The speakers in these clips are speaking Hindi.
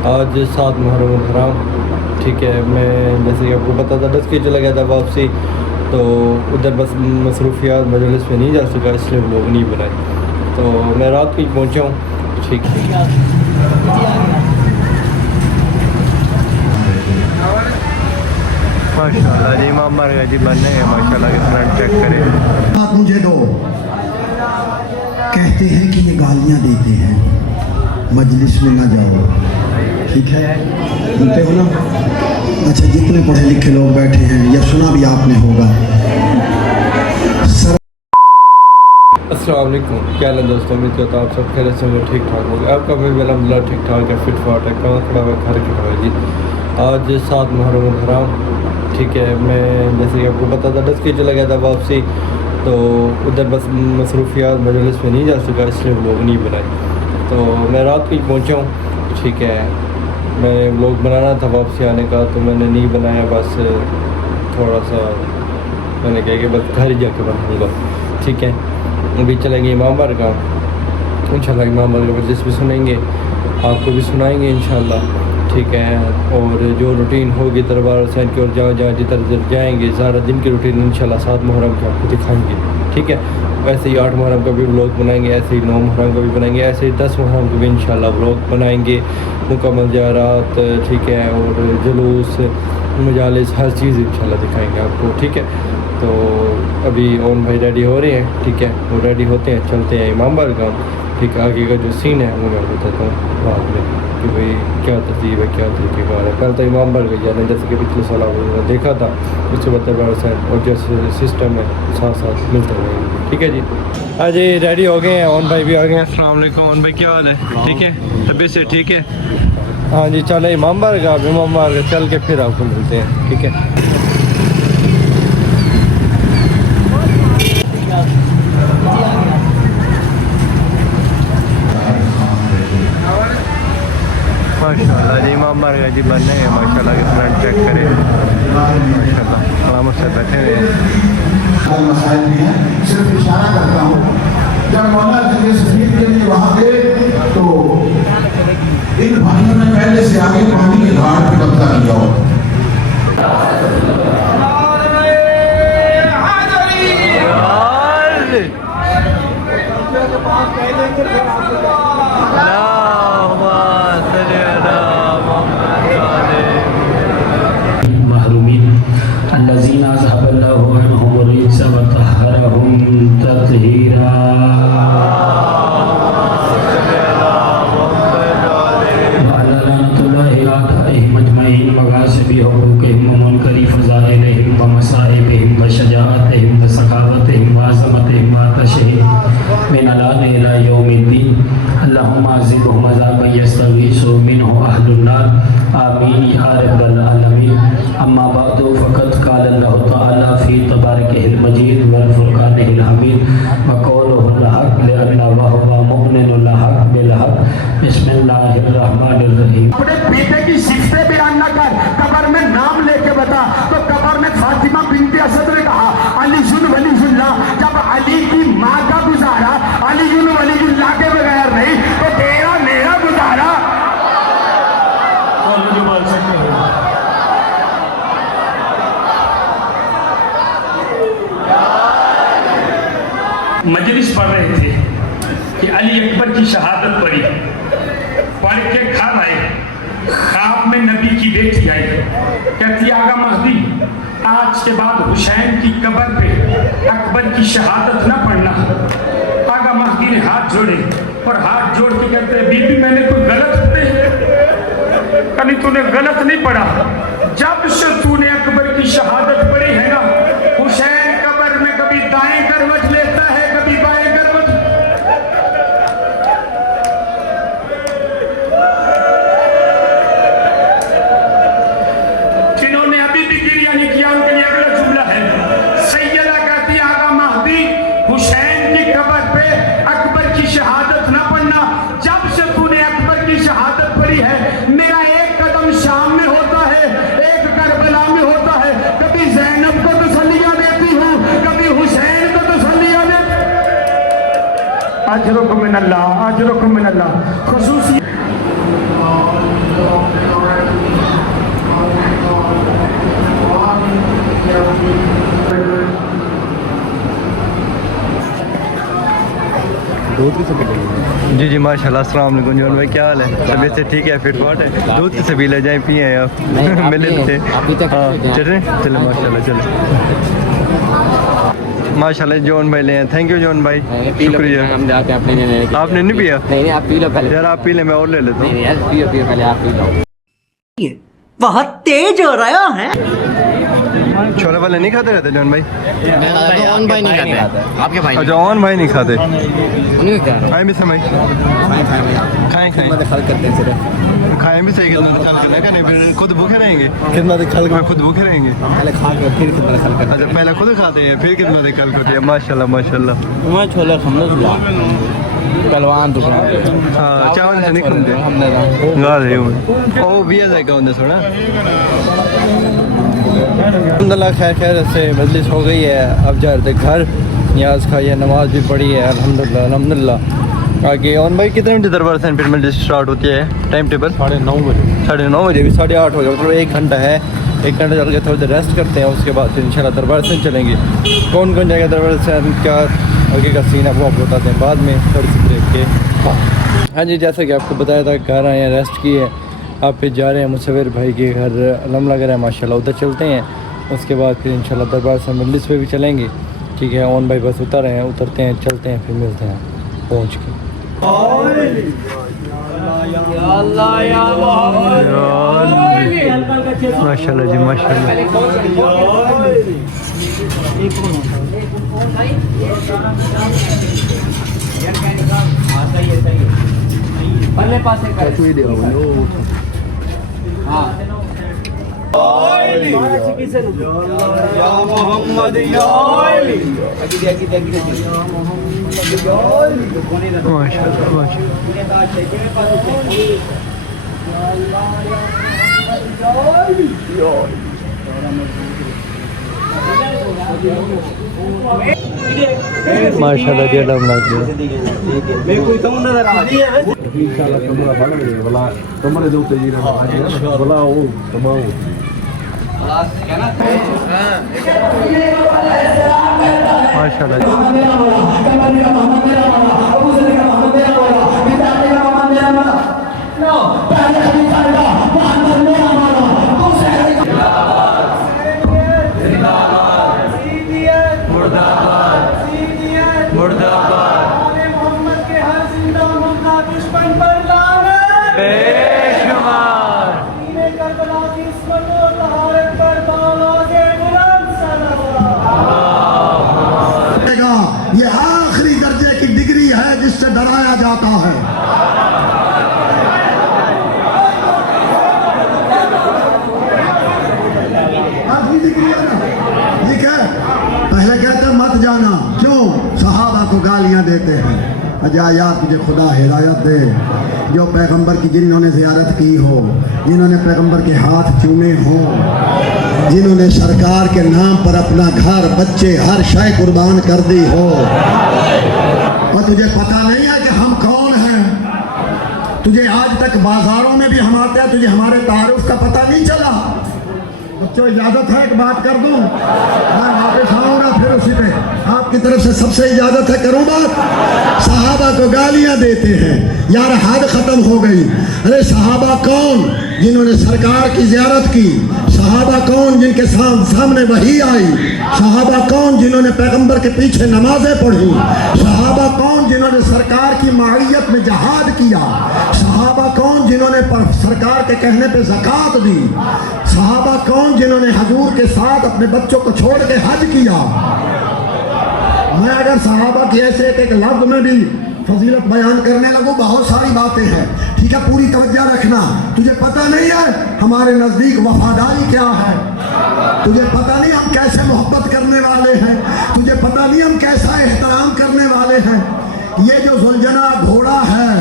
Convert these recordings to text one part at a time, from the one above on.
आज 7 मुहर्रम हराम। ठीक है, मैं जैसे कि आपको पता था 10 की चला गया था वापसी, तो उधर बस मसरूफियात मजलिस में नहीं जा सका, इसलिए लोग नहीं बनाए। तो मैं रात को ही पहुँचा हूँ। ठीक है, माशाल्लाह जी, इमाम बारगाह जी बन रहे हैं माशाल्लाह के फ्रंट चेक करें। आप मुझे दो, कहते हैं कि ये गालियाँ देते हैं, मजलिस में ना जाओ। ठीक है, सुनते हो ना? अच्छा, जितने पढ़े लिखे लोग बैठे हैं, या सुना भी आपने होगा। अस्सलाम वालेकुम, क्या हाल है दोस्तों? उम्मीद करता हूँ आप सब खैरियत से होंगे, ठीक ठाक होंगे। आपका भाई अल्हम्दुलिल्लाह ठीक ठाक है, फिट फाट है, कहाँ खड़ा हुआ घर खड़ा हुआ जी। आज 7 मुहर्रम हराम। ठीक है, मैं जैसे कि आपको पता था 10 की चला गया था वापसी, तो उधर बस मसरूफियात मजलिस में नहीं जा सका, इसलिए लोग नहीं बनाए। तो मैं रात को ही पहुँचा हूँ। ठीक है, मैं व्लॉग बनाना था वापसी आने का, तो मैंने नहीं बनाया। बस थोड़ा सा मैंने कहा कि बस घर ही जाके बनाऊँगा। ठीक है, अभी चलेंगे इमाम बारगाह, इंशाल्लाह इमाम बारगाह मजलिस भी सुनेंगे, आपको भी सुनाएंगे इंशाल्लाह। ठीक है, और जो रूटीन होगी दरबार हुसैन की और जहाँ जहाँ जिधर जाएंगे सारा दिन की रूटीन इंशाल्लाह 7 मुहर्रम की आपको दिखाएंगे। ठीक है, वैसे ही 8 मुहर्रम का भी व्लॉग बनाएंगे, ऐसे ही 9 मुहर्रम का भी बनाएंगे, ऐसे ही 10 मुहर्रम का भी इंशाल्लाह व्लॉग बनाएंगे, मुकम्मल ज़ियारत। ठीक है, और जुलूस मजालिस हर चीज़ इंशाल्लाह दिखाएंगे आपको। ठीक है, तो अभी ओन भाई रेडी हो रहे हैं। ठीक है, वो रेडी होते हैं, चलते हैं इमाम बारगाह। ठीक है, आगे का जो सीन है वो मैं बताता हूँ बाद में कि भाई क्या तरतीब है, क्या तरीक़ेकार है। पहले तो इमाम बारगाह जाना, जैसे कि पिछले साल आपने देखा था, उसके बाद दरबार हुसैन और जैसे सिस्टम है साथ साथ मिलते रहेंगे। ठीक है जी, हाँ जी, रेडी हो गए हैं, ओन भाई भी आ गए हैं। अस्सलाम वालेकुम ओन भाई, क्या हाल है? ठीक है, तबीयत से ठीक है? हाँ जी, चले इमाम बारगाह चल के फिर आपको मिलते हैं। ठीक है, माशाल्लाह जी, इमाम बारगाह जी बन रहे हैं माशाल्लाह के फ्रंट चेक करें माशाल्लाह, सलामत से बैठे हुए हैं। मसाइल भी हैं, सिर्फ इशारा करता हूँ, जब मौला तशरीफ के लिए वहाँ गए तो इन भाइयों ने पहले से आगे पानी के घाट पे कब्जा किया हो। अल्लज़ीना ज़हबल्लाहु अन्हुम रिज्स व तहहरहुम तत्हीरा। व अला लानतुल्लाहि अलैहिम अजमईन व गासिबी हुकूक़िहिम व मुनकरी फ़ज़ाइलिहिम व मसाइबिहिम व शजाअतिहिम व सखावतिहिम व अज़मतिहिम व अतशिहिम मिन अलान इला यौमिद्दीन। अल्लाहुम्मा ज़िदहुम अज़ाबन यस्तगीसु मिन्हु अहलुन नार। आमीन या रब्बल आलमीन। अम्मा बअदु फ़क़द क़ाल अल्लाहु तआला फ़ी तबारकिहिल मजीद वल फ़ुरक़ानिहिल हमीद व क़ौलुहुल हक़ लिअन्ना व हुवा मुमिनुल हक़ बिल हक़। बिस्मिल्लाहिर रहमानिर रहीम। अपने बेटे की सिफ़तें बयान न कर, कब्र में नाम लेके बता। तो कब्र में फातिमा बिन्ते असद ने कहा अलीजुल वलीजुल्लाह। जब अली की माँ का गुजारा अलीजुल वलीजुल्लाह के बगैर नहीं, तो तेरा मेरा गुजारा जो बोल सकते हैं। मजलिस पढ़ रहे थे कि अली अकबर की शहादत पढ़ी, पढ़ के घर आए, ख्वाब में नबी की बेटी आई, कहती आगा महदी, आज के बाद हुसैन की कब्र पे अकबर की शहादत न पढ़ना। आगा महदी ने हाथ जोड़े और हाथ जोड़ के कहते बीबी मैंने कोई गलत कभी तूने गलत नहीं पढ़ा। जब से तूने अकबर की शहादत पढ़ी है ना, हुसैन कब्र में कभी दाएं करवट लेता है, कभी बाएं करवट। जिन्होंने अभी भी गिरिया नहीं किया उनके लिए अगला जुमला है। सैयदा कहती आगा महदी, हुसैन की कब्र पे अकबर की शहादत ना पढ़ना। जब से तूने अकबर की शहादत पढ़ी है, मेरा एक कदम शाम में होता है, एक करबला में होता है। कभी ज़ैनब को तसल्लियां देती हूँ, कभी हुसैन को तसल्लियां देती। अजरुकुम मिनल्लाह, अजरुकुम मिनल्लाह। खुसूसी जी जी माशाल्लाह। अस्सलाम वालेकुम जॉन भाई, क्या हाल है? तबीयत से ठीक है? फिट फाट है? दूध से भी ले जाए पिए हैं आप? मिले थे हाँ चले चले माशाल्लाह चले माशाल्लाह। जॉन भाई ले हैं, थैंक यू जॉन भाई, शुक्रिया। हम जाते हैं अपने आपने नहीं पिया? नहीं आप पी लो पहले। यार आप पी ले, मैं और ले लेता हूँ। नहीं यार पियो पियो पहले आप पी लो। बहुत तेज हो रहा है। छोले वाले नहीं खाते रहते जॉन भाई? ऑन भाई नहीं खाते आपके भाई अच्छा ऑन भाई नहीं खाते? उन्हीं को क्या खाएं भी समय खाएं खाएं खल करते हैं सिर्फ खाएं भी सही, कितना खल करना है नहीं फिर खुद भूखे रहेंगे? कितना खल में खुद भूखे रहेंगे? पहले खा के फिर कितना खल करते अच्छा पहले खुद खाते हैं फिर कितना खल करते हैं? माशाल्लाह माशाल्लाह। मैं छोले हमने सुला पहलवान तो हाँ चावल से नहीं खाते हमने गा रहे हो ओ बिया जाएगा उन्हें सुना। अल्हम्दुलिल्लाह खैर खैर से मजलिस हो गई है, अब जा रहे थे घर, न्याज खाई, नमाज भी पढ़ी है अल्हम्दुलिल्लाह अल्हम्दुलिल्लाह। आगे ऑन भाई कितने बजे दरबार से फिर मजलिस स्टार्ट होती है? टाइम टेबल 9:30 बजे। 9:30 बजे भी 8:30 हो जाए, मतलब 1 घंटा है, 1 घंटा चल के थोड़ी देर रेस्ट करते हैं, उसके बाद फिर इंशाल्लाह दरबार से चलेंगे। कौन कौन जाएगा दरबार से, क्या आगे का सीन है वो आपको बताते हैं बाद में थोड़ी सी ब्रेक के। हाँ जी जैसा कि आपको बताया था घर आए हैं, रेस्ट किए, आप फिर जा रहे हैं मुसव्विर भाई के घर, अलम लग रहा है माशाल्लाह, उधर चलते हैं। उसके बाद फिर इंशाल्लाह दरबार से मजलिस पे भी चलेंगे। ठीक है ऑन भाई बस उतर रहे हैं, उतरते हैं चलते हैं फिर मिलते हैं पहुँच के। माशाल्लाह जी माशाल्लाह। माशाल्लाह जी अलम लग गया। ये आखिरी दर्जे की डिग्री है जिससे डराया जाता है। आखिरी डिग्री है ना, ठीक है। पहले कहते मत जाना, क्यों? सहाबा को गालियां देते हैं। अजा यार तुझे खुदा हिदायत दे, जो पैगंबर की जिन्होंने ज़ियारत की हो, जिन्होंने पैगंबर के हाथ चूमे हो, जिन्होंने सरकार के नाम पर अपना घर बच्चे हर शय कुर्बान कर दी हो, और तुझे पता नहीं है कि हम कौन हैं? तुझे आज तक बाजारों में भी हम आते हैं, तुझे हमारे तारुफ का पता नहीं चला? बच्चों इजाज़त है एक बात कर दूं, मैं वापस आऊँगा फिर उसी पे। आपकी तरफ से सबसे इजाज़त है, करूँ बात? सहाबा को गालियाँ देते हैं, यार हद ख़त्म हो गई। अरे सहाबा कौन? जिन्होंने सरकार की ज़ियारत की। सहाबा कौन? जिनके सामने वही आई। सहाबा कौन? जिन्होंने पैगंबर के पीछे नमाजें पढ़ी। सहाबा कौन? जिन्होंने सरकार की माइयत में जहाद किया। सहाबा कौन? जिन्होंने सरकार के कहने पे ज़कात दी। सहाबा कौन? जिन्होंने हजूर के साथ अपने बच्चों को छोड़ के हज किया। मैं अगर सहाबा की ऐसे एक लफ्ज़ में भी फजीलत बयान करने लगूं, बहुत सारी बातें हैं, ठीक है। पूरी तवज्जो रखना। तुझे पता नहीं है हमारे नज़दीक वफादारी क्या है? तुझे पता नहीं हम कैसे मोहब्बत करने वाले हैं? तुझे पता नहीं हम कैसा एहतराम करने वाले हैं? ये जो जुलझना घोड़ा है,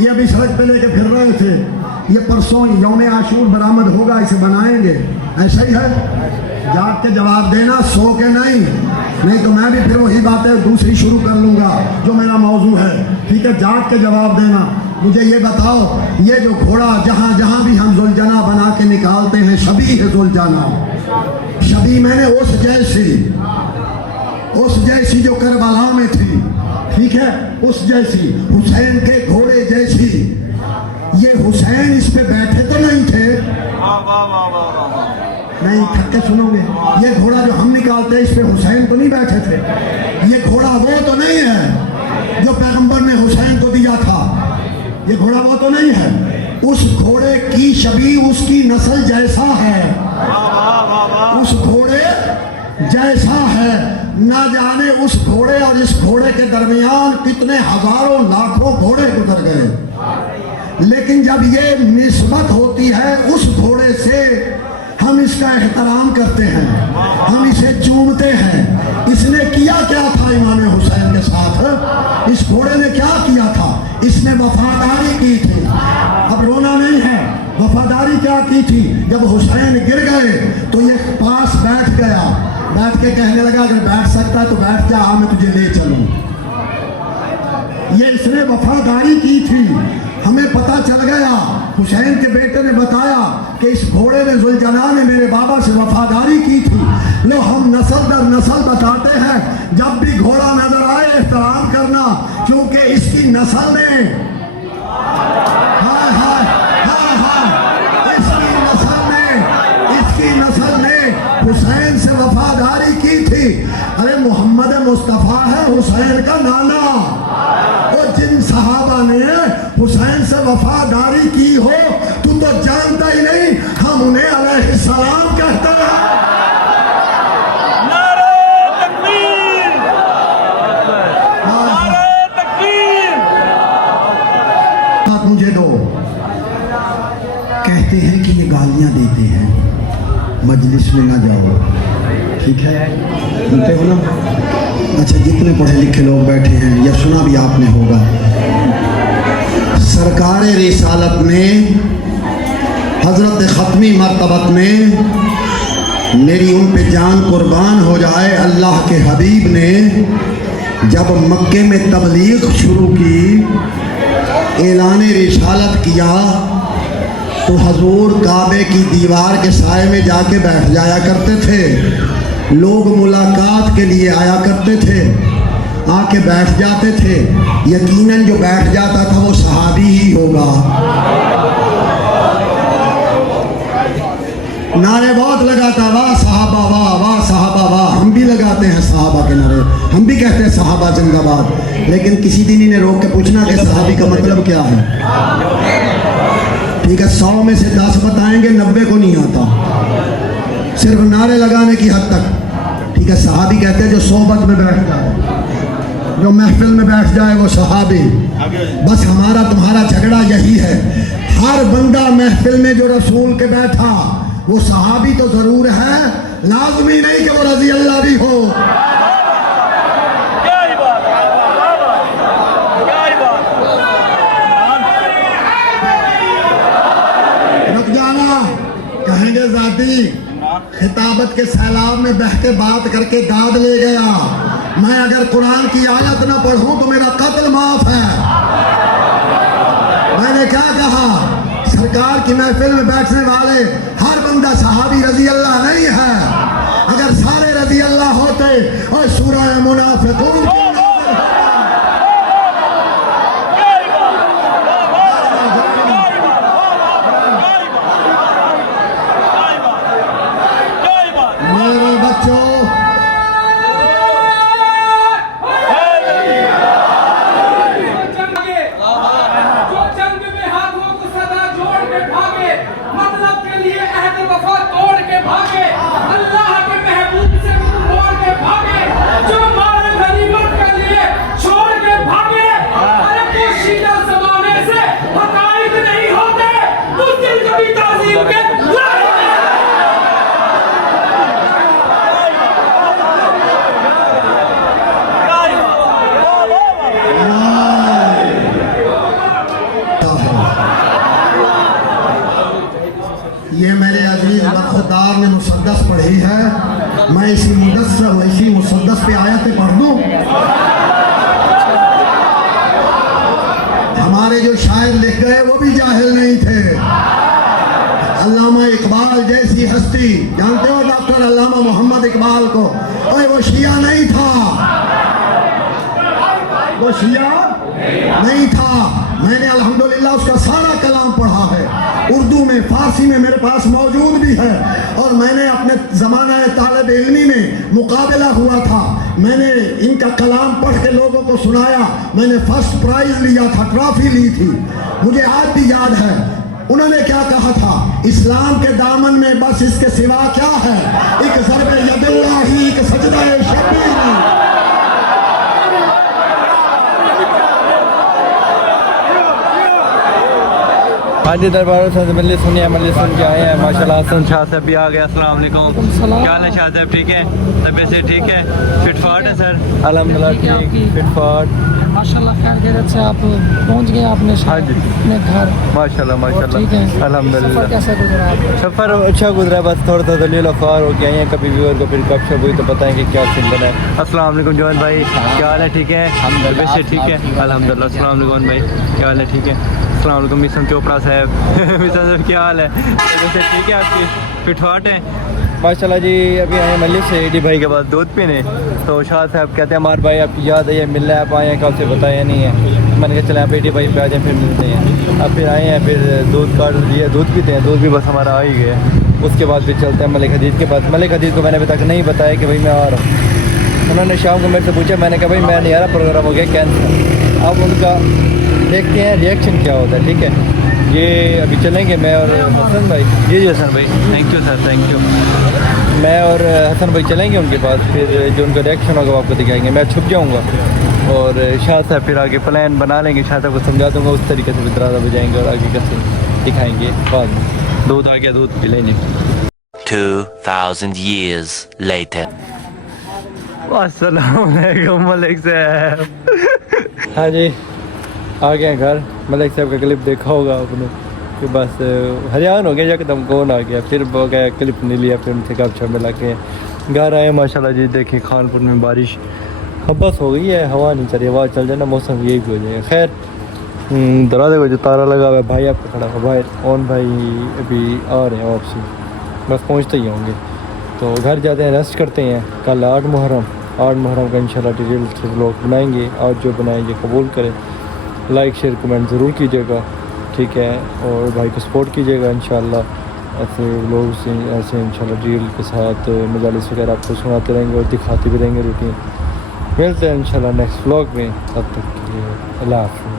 ये अभी सड़क पे लेके फिर रहे थे, ये परसों यौम आशूर बरामद होगा, इसे बनाएंगे। ऐसा ही है, जाग के जवाब देना, सो के नहीं तो मैं भी फिर वही बातें दूसरी शुरू कर लूँगा जो मेरा मौजू है, ठीक है। जाग के जवाब देना। मुझे ये बताओ, ये जो घोड़ा जहाँ जहाँ भी हम जुलझना बना के निकालते हैं, शबी है जुलझना। शबी मैंने उस जैसी जो करबला में थी, ठीक ठीक है, उस जैसी, हुसैन के घोड़े जैसी। ये हुसैन इस पे बैठे तो नहीं थे, नहीं थक के सुनोगे, ये घोड़ा जो हम निकालते हैं इस पे हुसैन तो नहीं बैठे थे। ये घोड़ा वो तो नहीं है जो पैगंबर ने हुसैन को दिया था, ये घोड़ा वो तो नहीं है। उस घोड़े की शबी उसकी नस्ल जैसा है, उस घोड़े जैसा है। ना जाने उस घोड़े और इस घोड़े के दरमियान कितने हजारों लाखों घोड़े गुजर गए, लेकिन जब ये निस्बत होती है उस घोड़े से, हम इसका एहतराम करते हैं, हम इसे चूमते हैं। इसने किया क्या था इमाम हुसैन के साथ? इस घोड़े ने क्या किया था? इसने वफादारी की थी। अब रोना नहीं है, वफादारी क्या की थी? जब हुसैन गिर गए तो ये पास बैठ गया, बैठ के कहने लगा अगर बैठ सकता है तो बैठ जा, मैं तुझे ले चलूं। ये इसने वफादारी की थी। हमें पता चल गया, हुसैन के बेटे ने बताया कि इस घोड़े ने जुलजना ने मेरे बाबा से वफादारी की थी। लो हम नस्ल दर नस्ल बताते हैं, जब भी घोड़ा नजर आए एहतराम करना, क्योंकि इसकी नस्ल ने, हाय हाय हाय हाय, इसकी नस्ल ने हुसैन से वफादारी की थी। अरे मोहम्मद मुस्तफ़ा है हुसैन का नाना, और जिन सहाबा ने हुसैन से वफादारी की हो तू तो जानता ही नहीं, हम उन्हें अलैहिस्सलाम कहते हैं। नारे तकबीर, नारे तकबीर। बात मुझे दो, कहते हैं कि ये गालियां देते हैं, मजलिस में ना जाओ, ठीक है, सुनते हो ना? अच्छा, जितने पढ़े लिखे लोग बैठे हैं, या सुना भी आपने होगा, सरकार रिसालत ने, हजरत ख़त्मी मरतबत ने, मेरी उन पे जान कुर्बान हो जाए, अल्लाह के हबीब ने जब मक्के में तबलीग शुरू की, ऐलान रिसालत किया, तो हजूर काबे की दीवार के साए में जाके बैठ जाया करते थे। लोग मुलाकात के लिए आया करते थे, आके बैठ जाते थे। यकीनन जो बैठ जाता था वो सहाबी ही होगा। नारे बहुत लगाता, वाह सहाबा, वाह वाह सहाबा, वाह। हम भी लगाते हैं सहाबा के नारे, हम भी कहते हैं सहाबा जिंदाबाद, लेकिन किसी दिन इन्हें रोक के पूछना कि सहाबी का मतलब क्या है। ठीक है, 100 में से 10 बताएंगे, 90 को नहीं आता, सिर्फ नारे लगाने की हद तक। ठीक है, सहाबी कहते हैं जो सोहबत में बैठ जाए, जो महफिल में बैठ जाए वो सहाबी। बस हमारा तुम्हारा झगड़ा यही है, हर बंदा महफिल में जो रसूल के बैठा वो सहाबी तो जरूर है, लाजमी नहीं कि वो रजी अल्लाह भी हो। रुक जाना, कहेंगे जाती खिताबत के सैलाब में बह के बात करके दाद ले गया। मैं अगर कुरान की आयत ना पढ़ूं तो मेरा कत्ल माफ है। मैंने क्या कहा? सरकार की महफिल में बैठने वाले हर बंदा सहाबी रजी अल्लाह नहीं है। अगर सारे रजी अल्लाह होते और सूरह मुनाफिकून बरखुरदार ने मुसद्दस पढ़ी है, मैं इसी मुसद्दस पे आयतें पढ़ दूं। हमारे जो शायर लिख गए वो भी जाहिल नहीं थे। अल्लामा इकबाल जैसी हस्ती, जानते हो डॉक्टर अल्लामा मोहम्मद इकबाल को? ओए वो शिया नहीं था, वो शिया नहीं था। मैंने अल्हम्दुलिल्लाह उसका सारा कलाम पढ़ा है, उर्दू में, फारसी में मेरे पास मौजूद भी है। और मैंने अपने ज़माना तालिब इल्मी में मुकाबला हुआ था, मैंने इनका कलाम पढ़ के लोगों को सुनाया, मैंने फर्स्ट प्राइज लिया था, ट्रॉफी ली थी, मुझे आज भी याद है। उन्होंने क्या कहा था, इस्लाम के दामन में बस इसके सिवा क्या है, एक ज़रबे यदुल्लाही, एक सजदा शबीर। हाँ जी, दरबार से मजलिस सुनिए, मजलिस सुन के आए हैं माशाल्लाह। हसन शाह साहब भी आ गए। अस्सलाम वालेकुम, क्या हाल है शाह साहब, ठीक है, तबीयत से ठीक है, फिट फाट है सर? अल्हम्दुलिल्लाह ठीक, फिट फाट माशाल्लाह, खैर खैरियत से आप पहुंच गए अपने अपने घर, माशाल्लाह माशाल्लाह, ठीक है, अल्हम्दुलिल्लाह। कैसा गुजरा आपका सफ़र? अच्छा गुजरा, बस थोड़ा सा दलील अखबार हो के आए हैं, कभी व्यूअर को फिर गपशप हुई तो बताएंगे क्या सीन बना है। अस्सलाम वालेकुम जवान भाई, क्या हाल है, ठीक है, तबीयत से ठीक है, अल्हम्दुलिल्लाह। अस्सलाम वालेकुम भाई, क्या हाल है, ठीक है। अस्सलाम वालेकुम मिशन चोपड़ा साहब मिशन साहब क्या हाल है, तबीयत से ठीक है आपकी, फिट फाट है माशाल्लाह जी। अभी आए मल्लिक से एडी भाई के पास दूध पीने, तो शाह साहब कहते हैं हमारे भाई आपकी याद है, ये मिलना है, आप आए हैं, कब से बताया नहीं है। मैंने कहा चले आप एडी भाई पे आ जाए, फिर मिलते हैं। अब फिर आए हैं, फिर दूध काट लिया, दूध पीते हैं, दूध भी बस हमारा आ ही गया। उसके बाद फिर चलते हैं मलिक हदीद के पास। मलिक हदीद को मैंने अभी तक नहीं बताया कि भाई मैं आ रहा हूँ। उन्होंने शाम को मेरे से पूछा, मैंने कहा भाई मैं नहीं आ रहा, प्रोग्राम हो गया कैंसिल। अब उनका देखते हैं रिएक्शन क्या होता है, ठीक है। ये अभी चलेंगे मैं और हसन भाई, जी हसन भाई, thank you sir, thank you. मैं और हसन भाई चलेंगे उनके पास, फिर जो उनका रिएक्शन होगा वो आपको दिखाएंगे। मैं छुप जाऊँगा और शाह साहब फिर आगे प्लान बना लेंगे, शाह साहब को समझा दूँगा, उस तरीके से दरवाज़ा बजाएंगे और आगे कैसे दिखाएंगे बाद में। दूध आ गया, दूध पी लेंगे। 2000 years later. अस्सलाम वालेकुम मलिक साहब। हाँ जी, आ गए घर। मलिक साहब का क्लिप देखा होगा आपने कि बस हैरान हो गया एकदम, कौन आ गया, फिर वो गया, क्लिप नहीं लिया, फिर उनसे गपशप मिला के घर आए। माशाल्लाह जी देखिए खानपुर में बारिश बस हो गई है, हवा नहीं चल रही, हवा चल जाए ना मौसम यही भी हो जाएगा। खैर दरवाजे को जो ताला लगा हुआ है, भाई आपका खड़ा हुआ बाहर, ओन भाई अभी आ रहे हैं वापसी, बस पहुँचते ही होंगे, तो घर जाते हैं, रेस्ट करते हैं। कल 8 मुहर्रम का इंशाल्लाह डिटेल से व्लॉग बनाएंगे। आज जो बनाएंगे कबूल करें, लाइक शेयर कमेंट ज़रूर कीजिएगा, ठीक है, और भाई को सपोर्ट कीजिएगा इंशाल्लाह। ऐसे व्लॉग से ऐसे इंशाल्लाह डिटेल के साथ मजालिस वगैरह आपको सुनाते रहेंगे और दिखाते भी रहेंगे रूटीन। मिलते हैं इंशाल्लाह नेक्स्ट व्लॉग में, तब तक के लिए अल्लाह हाफ़िज़।